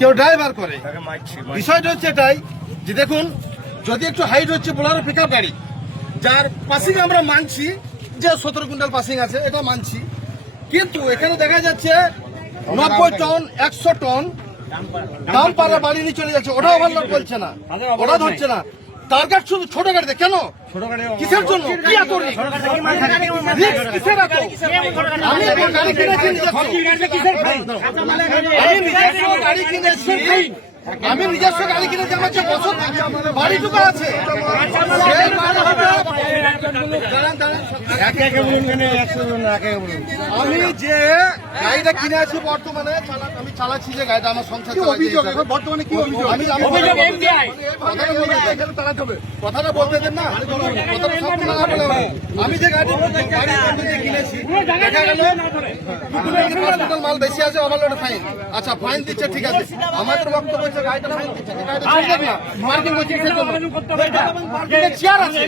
কেউ ড্রাইভার করে। বিষয়টা হচ্ছে এটাই যে দেখুন, যদি একটু হাইট হচ্ছে বোলারো পিকআপ গাড়ি, যার পাসিং আমরা মানছি যে 17 কুইন্টাল পাসিং আছে, এটা মানছি, কিন্তু এখানে দেখা যাচ্ছে 90 টন 100 টন দাম পাড়া বাড়ি নিয়ে চলে যাচ্ছে। ওটা ওভারলোড বলছে না, ওটা ধরছে না। টার্গেট শুধু ছোট গাড়িতে। কেন? কিসের জন্য? কি এত রিস্ক? কিসের এত? আমি গাড়ি কিনেছি আমি নিজস্ব গাড়ি কিনেছি, আমার যে বছর বাড়িটুকু আছে আমি যে গাড়িটা কিনে আছি বর্তমানে আমি চালাচ্ছি, যে গাড়িটা আমার সংসার বর্তমানে কি অভিযোগ? কথাটা বলতে দেন না, আমি যে গাড়ি কিনেছি দেখা গেল মাল বেশি আছে, ওভারলোড ফাইন। আচ্ছা ফাইন দিচ্ছে, ঠিক আছে, আমাদের বক্তব্য হচ্ছে গাড়িটা ফাইন দিচ্ছে, গাড়িটা ছেড়ে দেন না, মার্কিং করছে, চেয়ার আছে।